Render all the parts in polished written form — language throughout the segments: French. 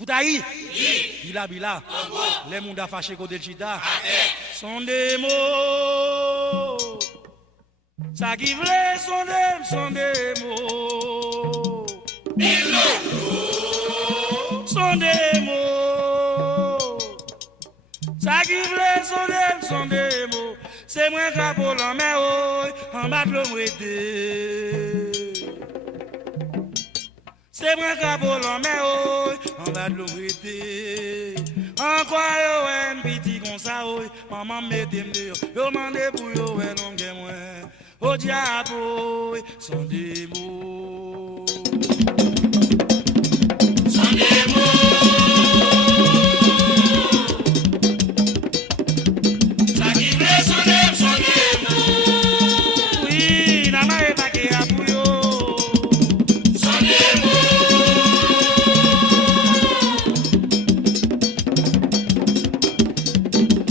Foutaï, Bila, les mondes fâchés côté de Chita, sont des mots. Ça qui voulait sont des mots. Sont des mots. Ça qui voulait sont des mots. C'est moi qui pour la mer, en bas de l'eau. C'est moi qui pour la mer, en bas de l'eau. En quoi yo un petit comme ça, maman mettez-moi, yo mandé pour yo un longue moins. Au diable, sont des mots. Sont des mots. Ça qui veut sont des mots. Oui, la main est pas qui a pour yo. Sont des mots.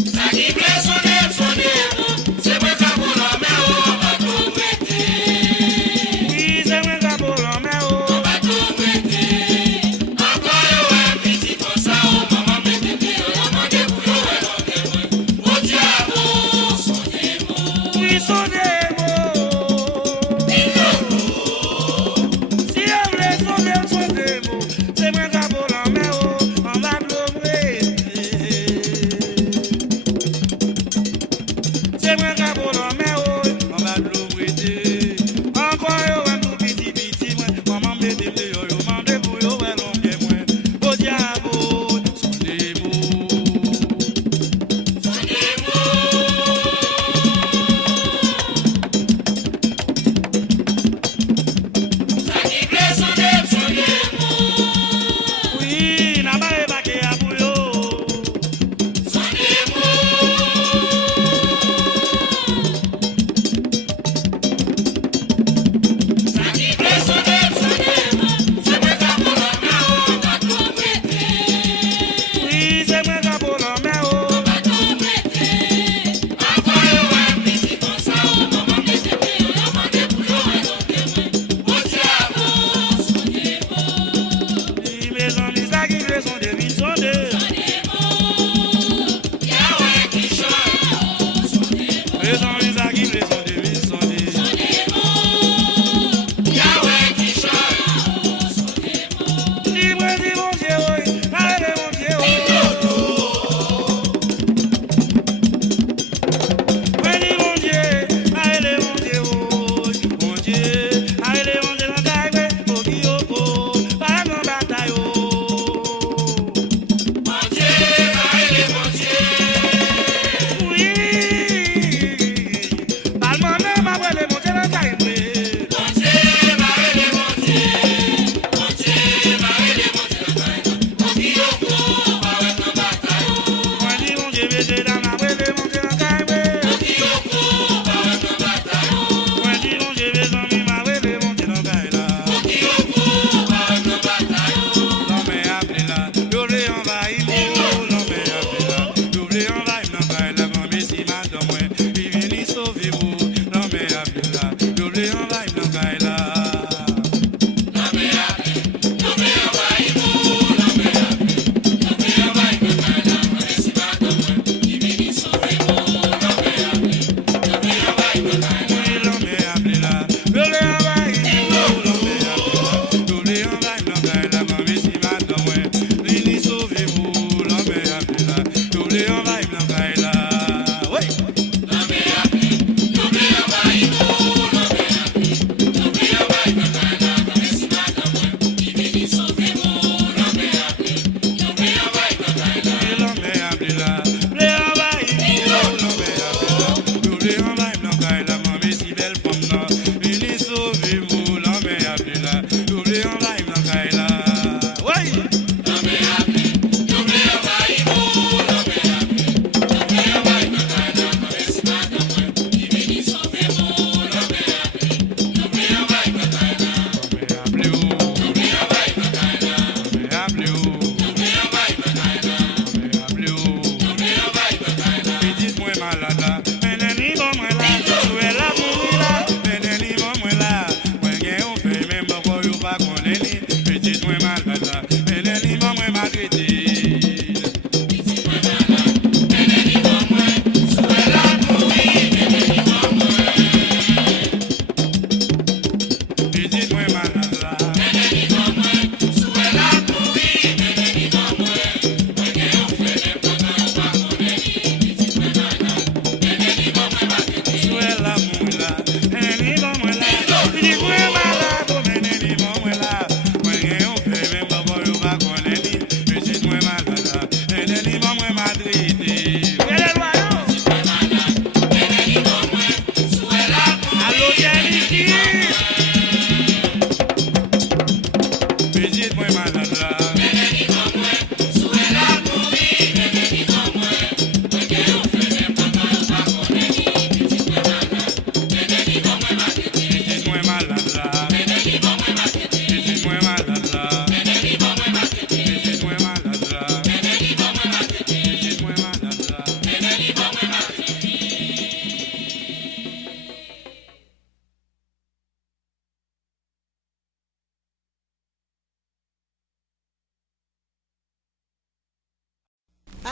Ça qui veut sont des mots. C'est moi qui a pour la main. Oui, c'est moi qui a pour la main.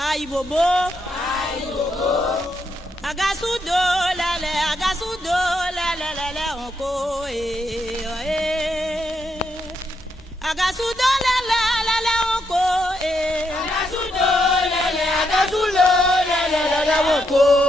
Aïe bobo. Agasudo lale, onko Agasudo lale, onko Agasudo lale, onko